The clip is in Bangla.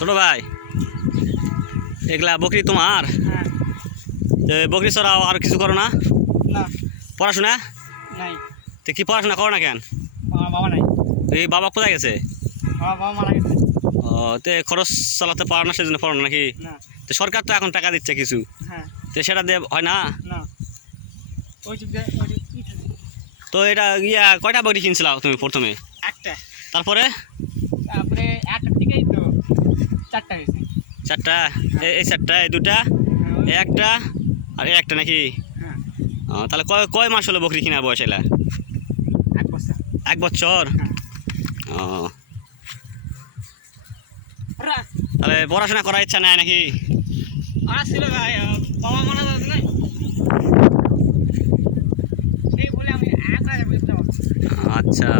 ছোট ভাই, এগুলা বকরি তোমার? হ্যাঁ। বকরি ছাড়াও আর কিছু করো না? না। পড়াশোনা নাই। তো কি পড়াশোনা করো না কেন? আমার বাবা নাই। এই বাবা কোথায় গেছে? আমার বাবা মারা গেছে। ও, তো খরচ চালাতে পারো না সেজন্য পড়ো না নাকি? না। তো সরকার তো এখন টাকা দিচ্ছে কিছু, হ্যাঁ। তো সেটা দিয়ে হয় না? না। ওই যে তো এটা কয়টা বকরি কিনছিলাম তুমি প্রথমে? একটা। তারপরে তারপরে একটা থেকেই তো চারটা হয়েছে। চারটা? এই চারটা, এই দুটা, এই একটা আর এই একটা নাকি? হ্যাঁ। তাহলে কয় কয় মাস হলো বকরি কিনা বয়স এলা? 1 বছর। 1 বছর? হ্যাঁ। ও, তাহলে পড়াশোনা করার ইচ্ছা নাই নাকি? ছিল ভাই, বাবা মারা যাবে না সেই বলে আমি আচ্ছা।